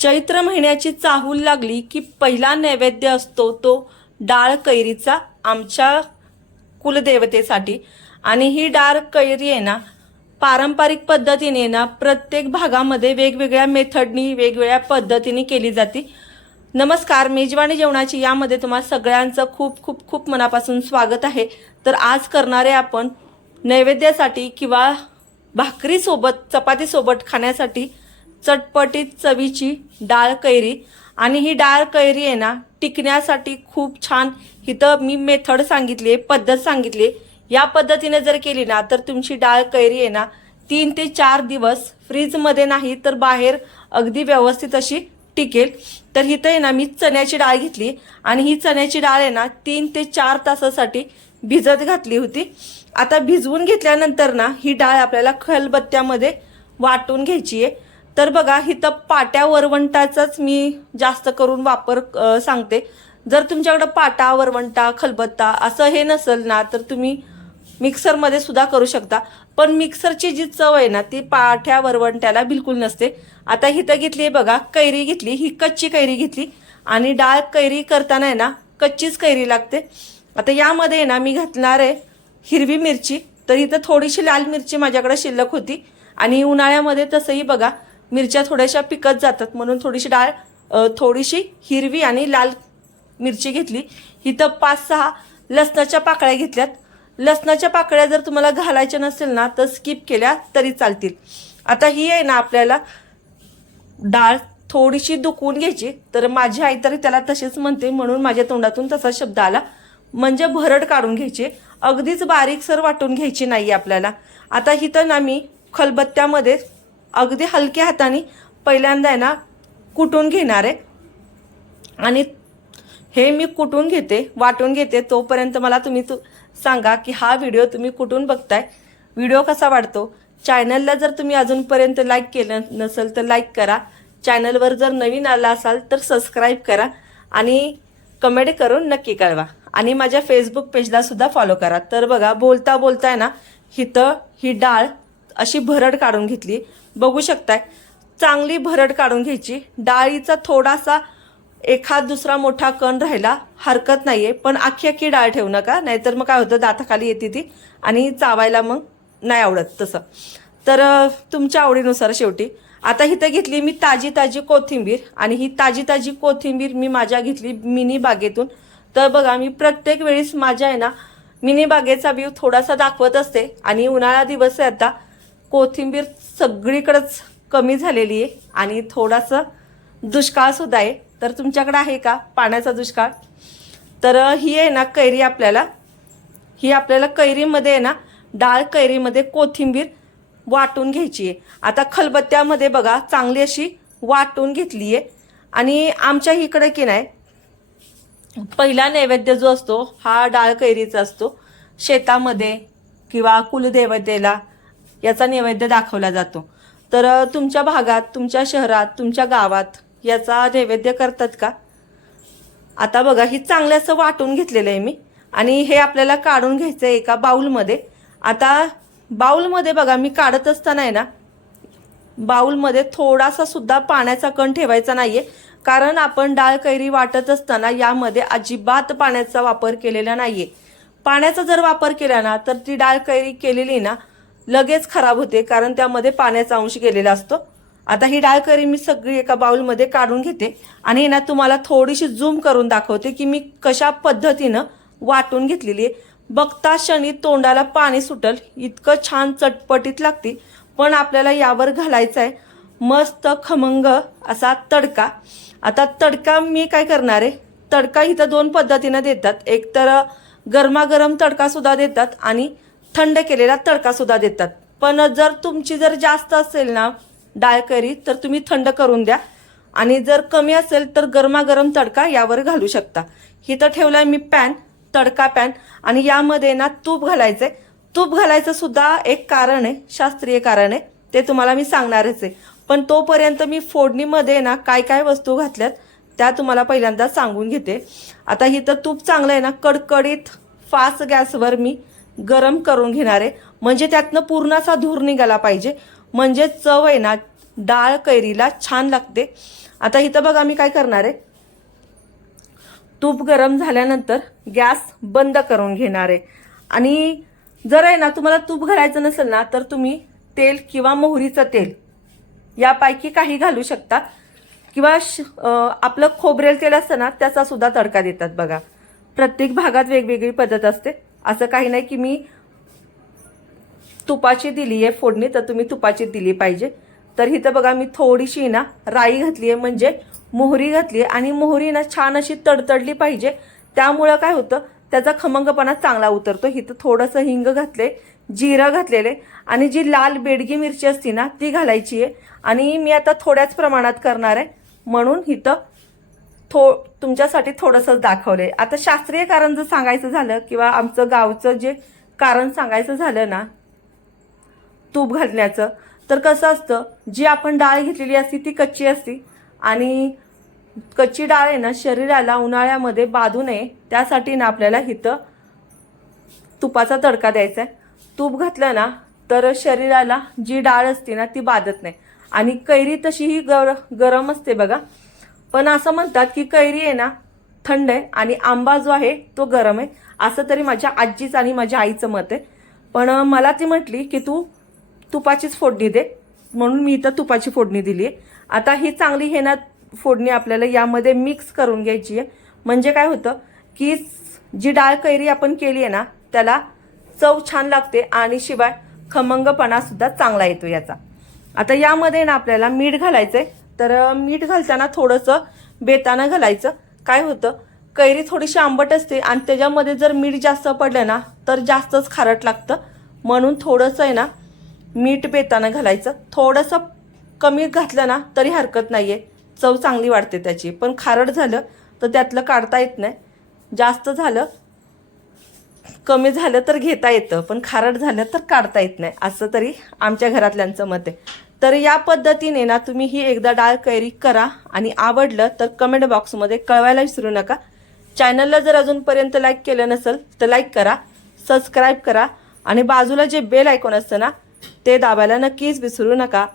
चैत्र महिन्याची चाहूल लागली की पहिला नैवेद्य असतो तो डाळ कैरीचा आमच्या कुलदेवतेसाठी. आणि ही डाळ कैरी आहे ना पारंपरिक पद्धतीने ना प्रत्येक भागामध्ये वेगवेगळ्या मेथडनी वेगवेगळ्या पद्धतीने केली जाते. नमस्कार मेजवानी जेवणाची यामध्ये तुम्हा सगळ्यांचं खूप खूप खूप मनापासून स्वागत आहे. तर आज करणारे आपण नैवेद्यासाठी किंवा भाकरीसोबत चपातीसोबत खाण्यासाठी चटपटीत चवीची डाळ कैरी. आणि ही डाळ कैरी आहे ना टिकण्यासाठी खूप छान. इथं मी मेथड सांगितली आहे पद्धत सांगितली आहे. या पद्धतीने जर केली ना तर तुमची डाळ कैरी आहे ना तीन ते चार दिवस फ्रीजमध्ये नाही तर बाहेर अगदी व्यवस्थित अशी टिकेल. तर इथं आहे ना मी चण्याची डाळ घेतली. आणि ही चण्याची डाळ आहे ना तीन ते चार तासासाठी भिजत घातली होती. आता भिजवून घेतल्यानंतर ना ही डाळ आपल्याला खलबत्त्यामध्ये वाटून घ्यायची आहे. तर बघा इथं पाट्या वरवंटाचाच मी जास्त करून वापर सांगते. जर तुमच्याकडं पाटा वरवंटा खलबत्ता असं हे नसेल ना तर तुम्ही मिक्सरमध्ये सुद्धा करू शकता. पण मिक्सरची जी चव आहे ना ती पाठ्या वरवंट्याला बिलकुल नसते. आता हिथं घेतली आहे बघा कैरी घेतली ही कच्ची कैरी घेतली. आणि डाळ कैरी करताना आहे ना कच्चीच कैरी लागते. आता यामध्ये आहे ना मी घातणार आहे हिरवी मिरची. तर इथं थोडीशी लाल मिरची माझ्याकडे शिल्लक होती. आणि उन्हाळ्यामध्ये तसंही बघा मिरच्या थोड्याशा पिकत जातात. म्हणून थोडीशी डाळ थोडीशी हिरवी आणि लाल मिरची घेतली. इथं पाच सहा लसणाच्या पाकळ्या घेतल्यात. लसणाच्या पाकळ्या जर तुम्हाला घालायच्या नसेल ना तर स्किप केल्या तरी चालतील. आता ही आहे ना आपल्याला डाळ थोडीशी दुखवून घ्यायची. तर माझी आई तरी त्याला तसेच म्हणते. म्हणून माझ्या तोंडातून तसा शब्द आला. म्हणजे भरड काढून घ्यायची. अगदीच बारीकसर वाटून घ्यायची नाही आपल्याला. आता इथं ना मी खलबत्त्यामध्ये अगदी हलक्या हाताने पहिल्यांदा आहे ना कुटून घेणार आहे. आणि हे मी कुटून घेते वाटून घेते. तोपर्यंत मला तुम्ही तू सांगा की हा व्हिडिओ तुम्ही कुठून बघताय? व्हिडिओ कसा वाटतो? चॅनलला जर तुम्ही अजूनपर्यंत लाईक केलं नसेल तर लाईक करा. चॅनलवर जर नवीन आला असाल तर सबस्क्राईब करा. आणि कमेंट करून नक्की कळवा. आणि माझ्या फेसबुक पेजला सुद्धा फॉलो करा. तर बघा बोलता बोलताय ना हिथं ही डाळ अशी भरड काढून घेतली. बघू शकताय चांगली भरड काढून घ्यायची. डाळीचा थोडासा एखाद दुसरा मोठा कण राहिला हरकत नाहीये. पण अख्खी अख्खी डाळ ठेवू नका नाहीतर मग काय होतं दाताखाली येते ती आणि चावायला मग नाही आवडत तसं. तर तुमच्या आवडीनुसार शेवटी. आता इथं घेतली मी ताजी ताजी कोथिंबीर आणि ही ताजी ताजी कोथिंबीर मी माझ्या घेतली मिनी बागेतून. तर बघा मी प्रत्येक वेळेस माझ्या आहे ना मिनी बागेचा व्ह्यू थोडासा दाखवत असते आणि उन्हाळा दिवस आहे आता कोथिंबीर सगळीकडंच कमी झालेली आहे आणि थोडासा दुष्काळसुद्धा आहे. तर तुमच्याकडं आहे का पाण्याचा दुष्काळ? तर ही आहे ना कैरी आपल्याला. ही आपल्याला कैरीमध्ये आहे ना डाळ कैरीमध्ये कोथिंबीर वाटून घ्यायची आहे. आता खलबत्त्यामध्ये बघा चांगली अशी वाटून घेतली आहे. आणि आमच्या इकडे की नाही पहिला नैवेद्य जो असतो हा डाळ कैरीचा असतो. शेतामध्ये किंवा कुलदेवतेला याचा नैवेद्य दाखवला जातो. तर तुमच्या भागात तुमच्या शहरात तुमच्या गावात याचा नैवेद्य करतात का? आता बघा ही चांगलं असं वाटून घेतलेलं आहे मी. आणि हे आपल्याला काढून घ्यायचं आहे एका बाऊलमध्ये. आता बाऊलमध्ये बघा मी काढत असताना आहे ना बाऊलमध्ये थोडासा सुद्धा पाण्याचा कण ठेवायचा नाही आहे कारण आपण डाळ कैरी वाटत असताना यामध्ये अजिबात पाण्याचा वापर केलेला नाही आहे पाण्याचा जर वापर केला ना तर ती डाळ कैरी केलेली ना लगेच खराब होते कारण त्यामध्ये पाण्याचा अंश गेलेला असतो. आता ही डाळ करी मी सगळी एका बाउलमध्ये काढून घेते आणि ना तुम्हाला थोडीशी झूम करून दाखवते की मी कशा पद्धतीनं वाटून घेतलेली आहे. बघता क्षणी तोंडाला पाणी सुटल इतकं छान चटपटीत लागते पण आपल्याला यावर घालायचं आहे. मस्त खमंग असा तडका. आता तडका मी काय करणार आहे? तडका इथं दोन पद्धतीनं देतात. एक तर गरमागरम तडकासुद्धा देतात आणि थंड केलेला तडका सुद्धा देतात. पण जर तुमची जर जास्त असेल ना डाळ करी तर तुम्ही थंड करून द्या. आणि जर कमी असेल तर गरमागरम तडका यावर घालू शकता. इथं आहे मी पॅन तडका पॅन. आणि यामध्ये ना तूप घालायचंय. तूप घालायचं सुद्धा एक कारण आहे शास्त्रीय कारण आहे. ते तुम्हाला मी सांगणारच आहे. पण तोपर्यंत मी फोडणीमध्ये ना काय काय वस्तू घातल्यात त्या तुम्हाला पहिल्यांदा सांगून घेते. आता इथं तूप चांगलं आहे ना कडकडीत फास्ट गॅसवर मी गरम करून घेणार. आहे म्हणजे त्यातनं पूर्ण असा धूर निघाला पाहिजे. म्हणजे चव आहे ना डाळ कैरीला छान लागते. आता इथं बघा मी काय करणार आहे. तूप गरम झाल्यानंतर गॅस बंद करून घेणार आहे. आणि जर आहे ना तुम्हाला तूप घालायचं नसेल ना तर तुम्ही तेल किंवा मोहरीचं तेल यापैकी काही घालू शकता. किंवा श- आपलं खोबरेल तेल असतं ना त्याचा सुद्धा तडका देतात बघा. प्रत्येक भागात वेगवेगळी पद्धत असते. असं काही नाही की मी तुपाची दिली आहे फोडणी तर तुम्ही तुपाची दिली पाहिजे. तर इथं बघा मी थोडीशी ना राई घातली आहे म्हणजे मोहरी घातली आहे आणि मोहरी ना छान अशी तडतडली पाहिजे. त्यामुळं काय होतं त्याचा खमंगपणा चांगला उतरतो. इथं थोडंसं हिंग घातले जिरं घातलेले आणि जी लाल बेडगी मिरची असती ना ती घालायची आहे आणि मी आता थोड्याच प्रमाणात करणार आहे. म्हणून इथं थो तुमच्यासाठी थोडंसं दाखवलंय आता शास्त्रीय कारण जर सांगायचं झालं किंवा आमचं गावचं जे कारण सांगायचं झालं ना तूप घालण्याचं तर कसं असतं जी आपण डाळ घेतलेली असती ती कच्ची असती आणि कच्ची डाळ आहे ना शरीराला उन्हाळ्यामध्ये बाधू नये त्यासाठी ना आपल्याला इथं तुपाचा तडका द्यायचा आहे. तूप घातलं ना तर शरीराला जी डाळ असते ना ती बाधत नाही. आणि कैरी तशीही गर गरम असते बघा पण असं म्हणतात की कैरी आहे ना थंड आहे आणि आंबा जो आहे तो गरम आहे. असं तरी माझ्या आजीचं आणि माझ्या आईचं मत आहे. पण मला ती म्हटली की तू तुपाचीच फोडणी दे. म्हणून मी इथं तुपाची फोडणी दिली आहे. आता ही चांगली हे ना फोडणी आपल्याला यामध्ये मिक्स करून घ्यायची आहे. म्हणजे काय होतं की जी डाळ कैरी आपण केली आहे ना त्याला चव छान लागते आणि शिवाय खमंगपणासुद्धा चांगला येतो याचा. आता यामध्ये ना आपल्याला मीठ घालायचं आहे तर मीठ घालताना थोडंसं बेतानं घालायचं. काय होतं? कैरी थोडीशी आंबट असते आणि त्याच्यामध्ये जर मीठ जास्त पडलं ना तर जास्तच खारट लागतं. म्हणून थोडंसं आहे ना मीठ बेताना घालायचं. थोडंसं कमी घातलं ना तरी हरकत नाही आहे चव चांगली वाढते त्याची. पण खारट झालं तर त्यातलं काढता येत नाही. जास्त झालं कमी झालं तर घेता येतं. पण खारट झालं तर काढता येत नाही. असं तरी आमच्या घरातल्यांचं मत आहे. तर या पद्धतीने ना तुम्ही ही एकदा डाळ कैरी करा आणि आवडलं तर कमेंट बॉक्समध्ये कळवायला विसरू नका. चॅनलला जर अजूनपर्यंत लाईक केलं नसेल तर लाईक करा सबस्क्राईब करा आणि बाजूला जे बेल ऐकून असतं ना ते दाबायला नक्कीच विसरू नका.